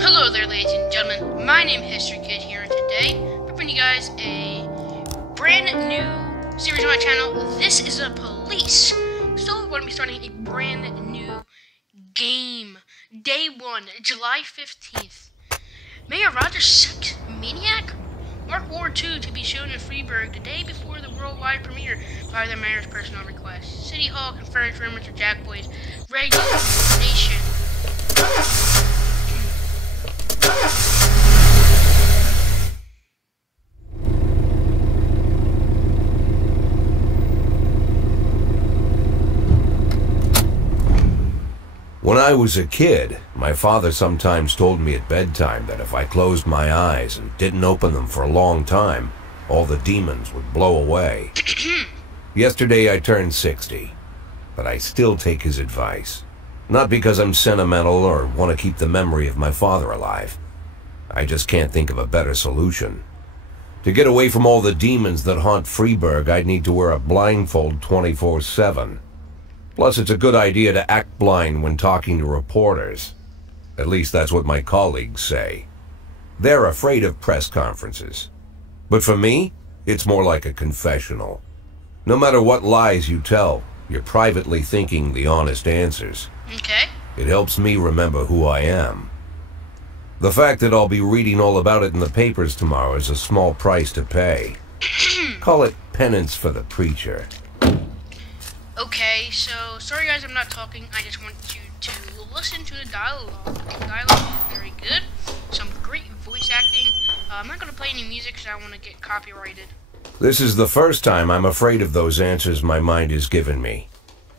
Hello there, ladies and gentlemen. My name is History Kid here, and today we're bringing you guys a brand new series on my channel. This is a police. So we're going to be starting a brand new game. Day 1, July 15th. Mayor Rogers Sex Maniac? Mark Ward 2 to be shown in Freeburg the day before the worldwide premiere by the mayor's personal request. City Hall confirms rumors of Jack Boy's resignation. When I was a kid, my father sometimes told me at bedtime that if I closed my eyes and didn't open them for a long time, all the demons would blow away. Yesterday I turned 60, but I still take his advice. Not because I'm sentimental or want to keep the memory of my father alive. I just can't think of a better solution. To get away from all the demons that haunt Freeburg, I'd need to wear a blindfold 24/7. Plus, it's a good idea to act blind when talking to reporters. At least that's what my colleagues say. They're afraid of press conferences. But for me, it's more like a confessional. No matter what lies you tell, you're privately thinking the honest answers. Okay. It helps me remember who I am. The fact that I'll be reading all about it in the papers tomorrow is a small price to pay. Call it penance for the preacher. Okay, so sorry guys, I'm not talking. I just want you to listen to the dialogue. The dialogue is very good. Some great voice acting. I'm not going to play any music because I don't want to get copyrighted. This is the first time I'm afraid of those answers my mind has given me.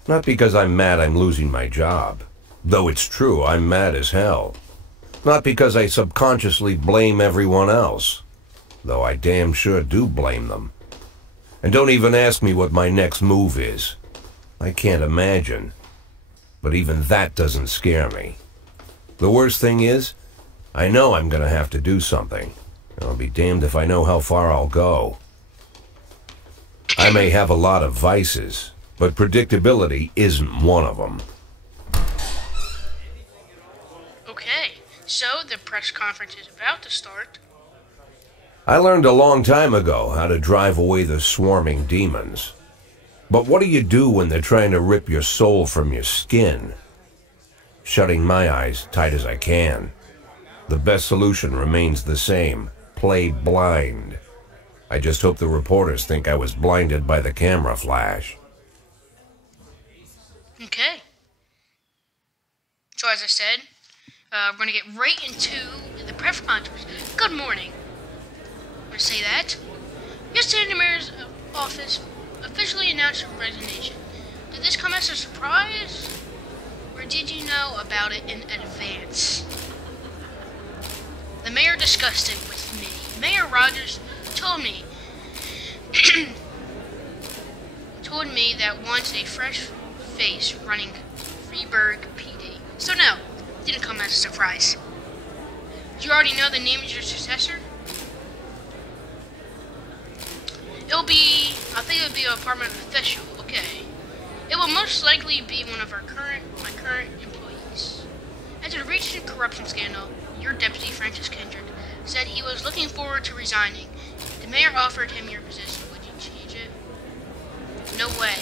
Not because I'm mad I'm losing my job. Though it's true, I'm mad as hell. Not because I subconsciously blame everyone else. Though I damn sure do blame them. And don't even ask me what my next move is. I can't imagine. But even that doesn't scare me. The worst thing is, I know I'm gonna have to do something. I'll be damned if I know how far I'll go. I may have a lot of vices, but predictability isn't one of them. Okay, so the press conference is about to start. I learned a long time ago how to drive away the swarming demons. But what do you do when they're trying to rip your soul from your skin? Shutting my eyes tight as I can. The best solution remains the same. Play blind. I just hope the reporters think I was blinded by the camera flash. Okay. So as I said, we're going to get right into the press conference. Good morning. I'm going to say that. Yesterday, the mayor's office officially announced her resignation. Did this come as a surprise? Or did you know about it in advance? The mayor discussed it with me. Mayor Rogers told me that wants a fresh face running Freeburg PD. So no, it didn't come as a surprise. Do you already know the name of your successor? I think it'll be an apartment official, okay. It will most likely be one of my current employees. After the recent corruption scandal, your deputy, Francis Kendrick, said he was looking forward to resigning. The mayor offered him your position. Would you change it? No way.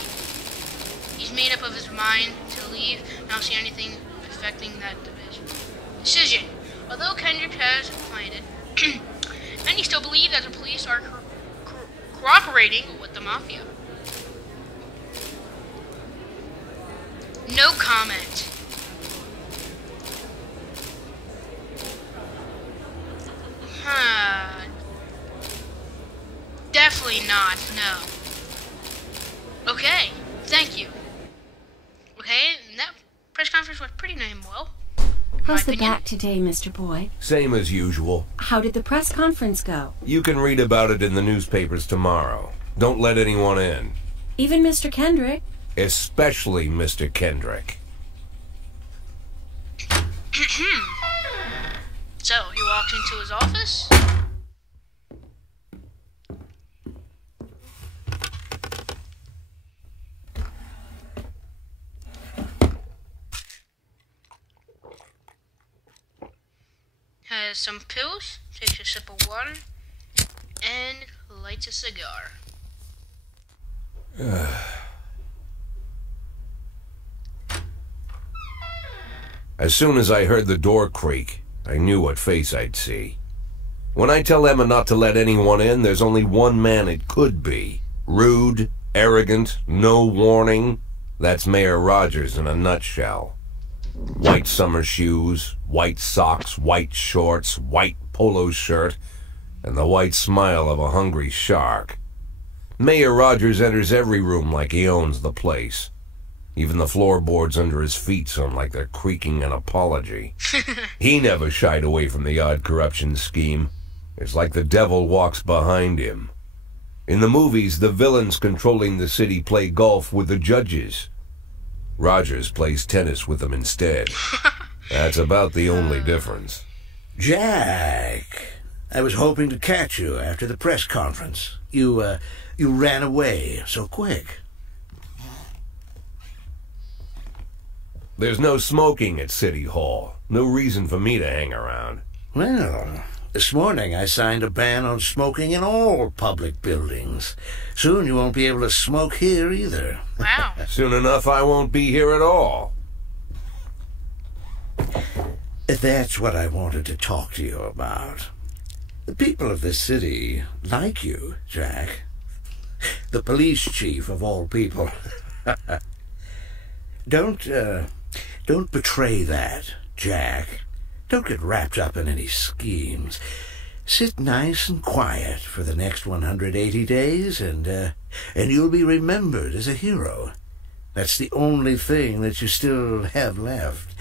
He's made up of his mind to leave. I don't see anything affecting that decision. Although Kendrick has declined it, many still believe that the police are cooperating with the mafia. No comment. Definitely not, no. Okay, thank you. Okay, and that press conference was pretty damn well. How's the back today, Mr. Boy? Same as usual. How did the press conference go? You can read about it in the newspapers tomorrow. Don't let anyone in. Even Mr. Kendrick? Especially Mr. Kendrick. So, he walks into his office. has some pills, takes a sip of water, and lights a cigar. As soon as I heard the door creak, I knew what face I'd see. When I tell Emma not to let anyone in, there's only one man it could be. Rude, arrogant, no warning. That's Mayor Rogers in a nutshell. White summer shoes, white socks, white shorts, white polo shirt, and the white smile of a hungry shark. Mayor Rogers enters every room like he owns the place. Even the floorboards under his feet sound like they're creaking an apology. He never shied away from the odd corruption scheme. It's like the devil walks behind him. In the movies, the villains controlling the city play golf with the judges. Rogers plays tennis with them instead. That's about the only difference. Jack, I was hoping to catch you after the press conference. You ran away so quick. There's no smoking at City Hall. No reason for me to hang around. Well, this morning I signed a ban on smoking in all public buildings. Soon you won't be able to smoke here either. Wow. Soon enough I won't be here at all. That's what I wanted to talk to you about. The people of this city like you, Jack. The police chief of all people. Don't betray that, Jack. Don't get wrapped up in any schemes. Sit nice and quiet for the next 180 days, and you'll be remembered as a hero. That's the only thing that you still have left.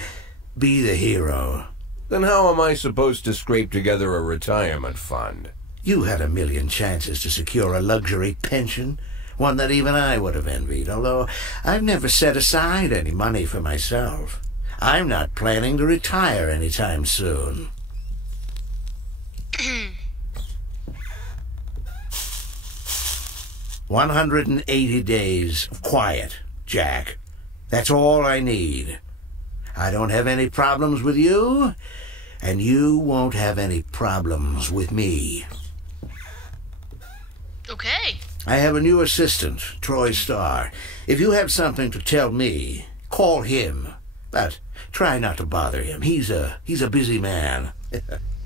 Be the hero. Then how am I supposed to scrape together a retirement fund? You had a million chances to secure a luxury pension, one that even I would have envied, although I've never set aside any money for myself. I'm not planning to retire anytime soon. 180 days of quiet, Jack. That's all I need. I don't have any problems with you, and you won't have any problems with me. Okay. I have a new assistant, Troy Starr. If you have something to tell me, call him. But try not to bother him. He's a busy man.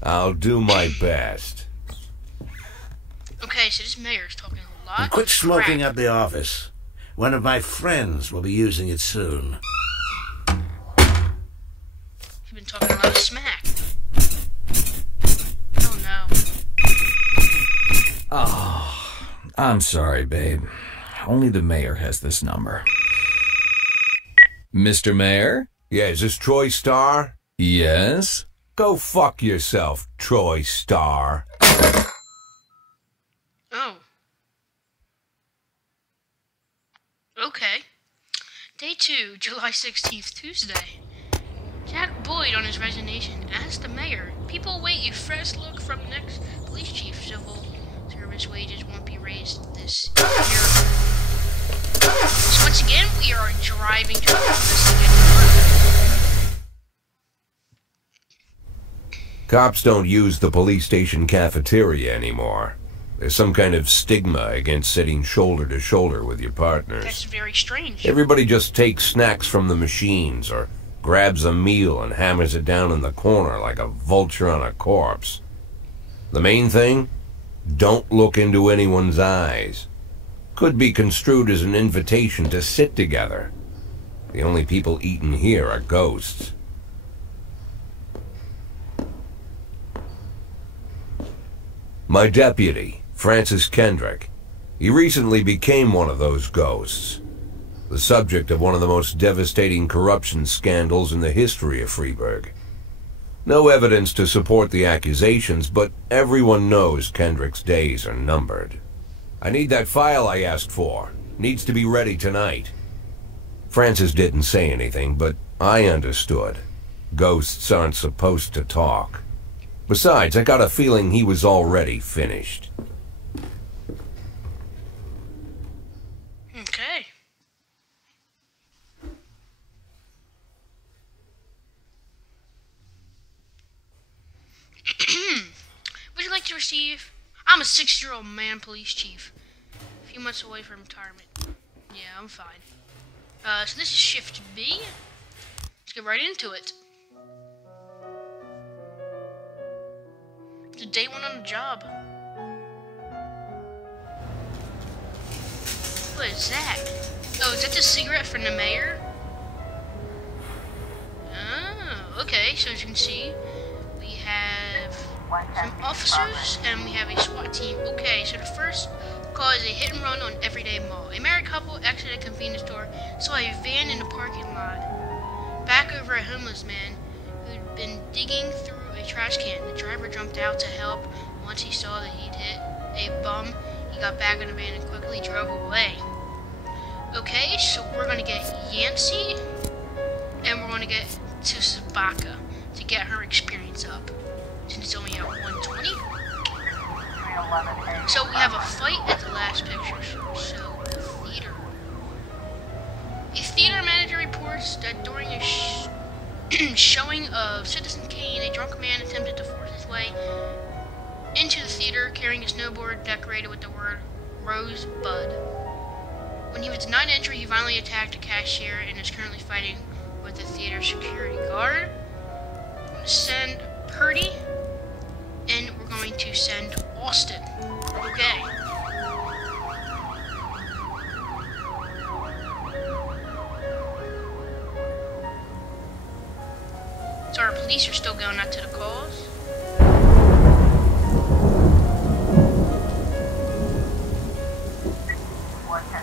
I'll do my best. Okay, so this mayor's talking a lot. And quit of smoking crap. up the office. One of my friends will be using it soon. You've been talking a lot of smack. Oh no. Oh, I'm sorry, babe. Only the mayor has this number. Mr. Mayor? Yeah, is this Troy Starr? Yes? Go fuck yourself, Troy Starr. Oh. Okay. Day 2, July 16th, Tuesday. Jack Boyd, on his resignation, asked the mayor, "People await a fresh look from next police chief. Civil service wages won't be raised this year." So once again, we are driving to the office to get to work. Cops don't use the police station cafeteria anymore. There's some kind of stigma against sitting shoulder to shoulder with your partners. That's very strange. Everybody just takes snacks from the machines or grabs a meal and hammers it down in the corner like a vulture on a corpse. The main thing? Don't look into anyone's eyes. Could be construed as an invitation to sit together. The only people eating here are ghosts. My deputy, Francis Kendrick. He recently became one of those ghosts. The subject of one of the most devastating corruption scandals in the history of Freeburg. No evidence to support the accusations, but everyone knows Kendrick's days are numbered. I need that file I asked for. Needs to be ready tonight. Francis didn't say anything, but I understood. Ghosts aren't supposed to talk. Besides, I got a feeling he was already finished. Okay. chief. I'm a 6-year-old man police chief. A few months away from retirement. Yeah, I'm fine. So this is shift B. Let's get right into it. It's day 1 on the job. What is that? Oh, is that the cigarette from the mayor? Oh, okay. So as you can see, we have some officers and we have a SWAT team. Okay, so the first call is a hit and run on Everyday Mall. A married couple exited a convenience store, saw a van in the parking lot. Back over a homeless man who'd been digging through a trash can. The driver jumped out to help. Once he saw that he'd hit a bum, he got back in the van and quickly drove away. Okay, so we're going to get Yancy, and we're going to get to Sabaka to get her experience up, since it's only at 120. So we have a fight at the last picture, so theater. A theater manager reports that during a showing of Citizen Kane, a drunk man attempted to force his way into the theater carrying a snowboard decorated with the word Rosebud. When he was denied entry, he violently attacked a cashier and is currently fighting with the theater security guard. We're going to send Purdy, and we're going to send Austin. Okay. So our police are still going out to the calls.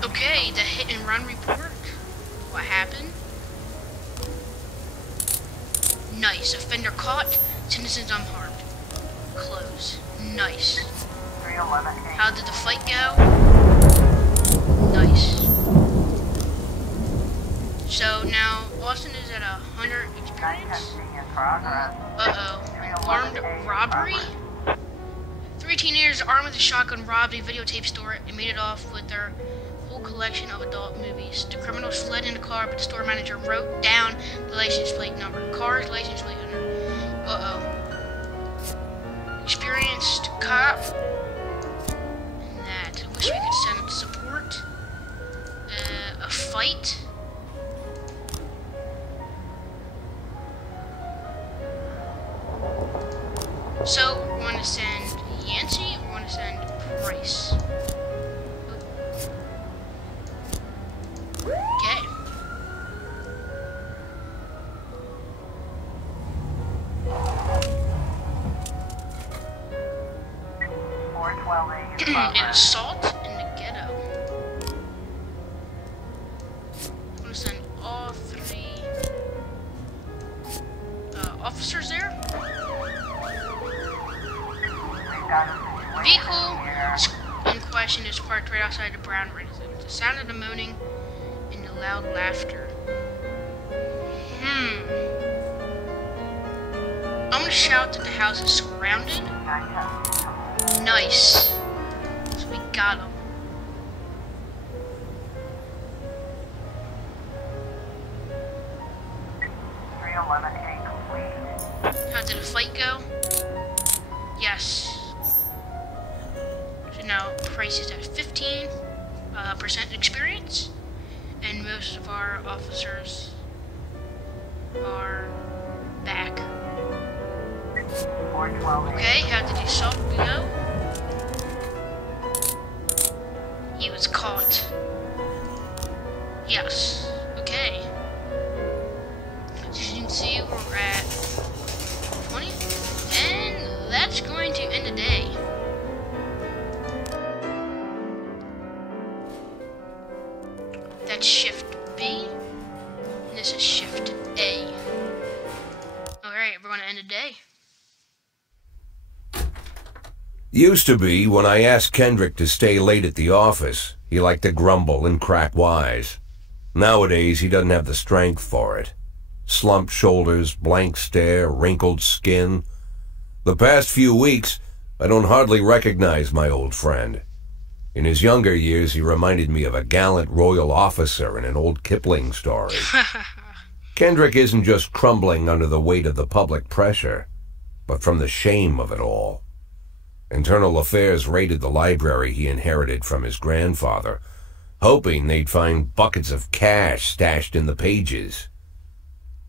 Okay, the hit and run report. What happened? Nice. Offender caught. Citizens unharmed. Close. Nice. How did the fight go? Nice. So now Austin is at 100 experience. Uh-oh. Armed robbery? 3 teenagers armed with a shotgun robbed a videotape store and made it off with their whole collection of adult movies. The criminals fled in the car, but the store manager wrote down the license plate number. Car's license plate number. Uh-oh. Experienced cop. And that. I wish we could send support. A fight. So, we want to send Yancy, we want to send Price. Okay. An assault in the ghetto. I'm going to send all 3 officers there. Vehicle in question is parked right outside the Brown residence. The sound of the moaning and the loud laughter. I'm gonna shout that the house is surrounded. Nice. So we got him. How did the fight go? Yes. So now Price is at 15% experience, and most of our officers are back. Okay, how did the assault go? He was caught. Yes. Okay. As you can see, we're at 20, and that's going to end the day. That's shift B, and this is shift A. Alright, we're going to end the day. Used to be, when I asked Kendrick to stay late at the office, he liked to grumble and crack wise. Nowadays, he doesn't have the strength for it. Slumped shoulders, blank stare, wrinkled skin. The past few weeks, I don't hardly recognize my old friend. In his younger years, he reminded me of a gallant royal officer in an old Kipling story. Kendrick isn't just crumbling under the weight of the public pressure, but from the shame of it all. Internal Affairs raided the library he inherited from his grandfather, hoping they'd find buckets of cash stashed in the pages.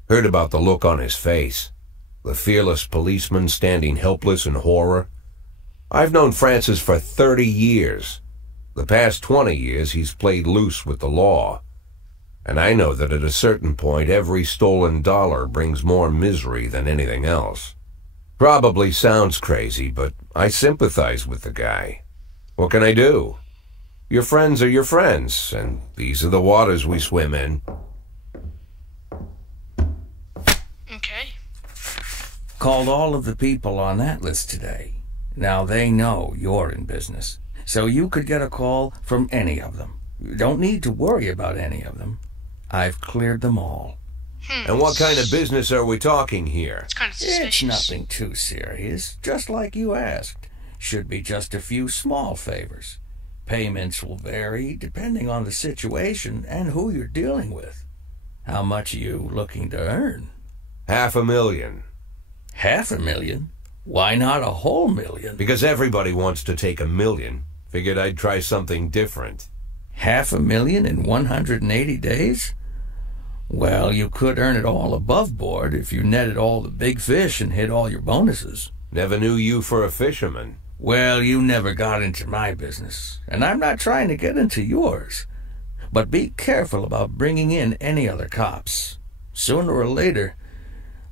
Heard about the look on his face, the fearless policeman standing helpless in horror. I've known Francis for 30 years. The past 20 years he's played loose with the law. And I know that at a certain point every stolen dollar brings more misery than anything else. Probably sounds crazy, but I sympathize with the guy. What can I do? Your friends are your friends, and these are the waters we swim in. Okay. Called all of the people on that list today. Now they know you're in business, so you could get a call from any of them. You don't need to worry about any of them. I've cleared them all. And what kind of business are we talking here? It's kind of suspicious. It's nothing too serious, just like you asked. Should be just a few small favors. Payments will vary depending on the situation and who you're dealing with. How much are you looking to earn? $500,000. $500,000? Why not a whole million? Because everybody wants to take $1 million. Figured I'd try something different. $500,000 in 180 days? Well, you could earn it all above board if you netted all the big fish and hit all your bonuses. Never knew you for a fisherman. Well, you never got into my business, and I'm not trying to get into yours. But be careful about bringing in any other cops. Sooner or later,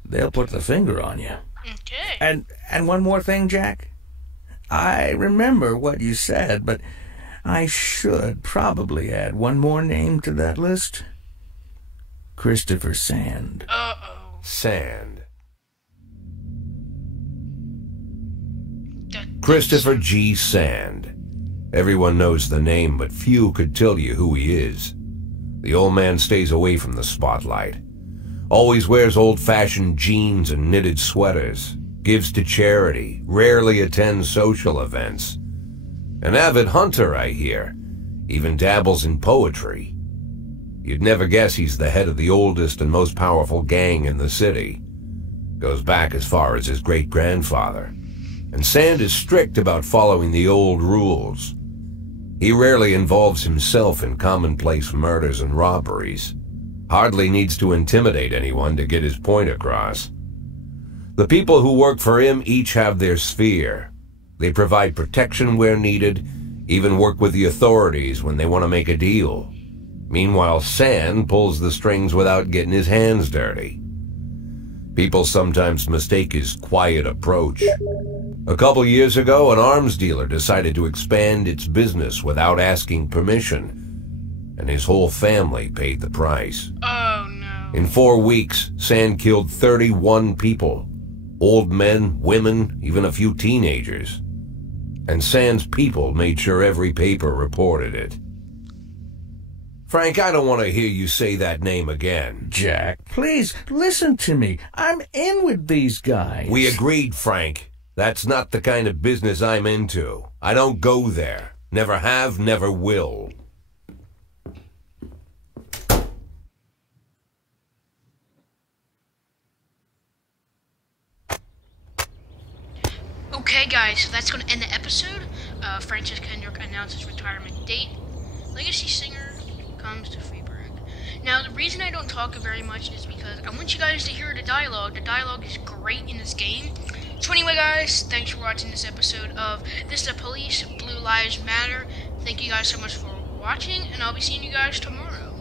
they'll put the finger on you. Okay. And one more thing, Jack. I remember what you said, but I should probably add one more name to that list. Christopher Sand. Uh-oh. Sand. Christopher G. Sand. Everyone knows the name, but few could tell you who he is. The old man stays away from the spotlight. Always wears old-fashioned jeans and knitted sweaters. Gives to charity. Rarely attends social events. An avid hunter, I hear. Even dabbles in poetry. You'd never guess he's the head of the oldest and most powerful gang in the city. Goes back as far as his great-grandfather. And Sand is strict about following the old rules. He rarely involves himself in commonplace murders and robberies. Hardly needs to intimidate anyone to get his point across. The people who work for him each have their sphere. They provide protection where needed, even work with the authorities when they want to make a deal. Meanwhile, Sand pulls the strings without getting his hands dirty. People sometimes mistake his quiet approach. A couple years ago, an arms dealer decided to expand its business without asking permission, and his whole family paid the price. Oh, no. In 4 weeks, Sand killed 31 people. Old men, women, even a few teenagers. And Sand's people made sure every paper reported it. Frank, I don't want to hear you say that name again. Jack, please, listen to me. I'm in with these guys. We agreed, Frank. That's not the kind of business I'm into. I don't go there. Never have, never will. Okay, guys, so that's going to end the episode. Francis Kendrick announces retirement date. Legacy singer comes to Freeburg. Now, the reason I don't talk very much is because I want you guys to hear the dialogue. The dialogue is great in this game. So anyway, guys, thanks for watching this episode of This the Police, Blue Lives Matter. Thank you guys so much for watching, and I'll be seeing you guys tomorrow.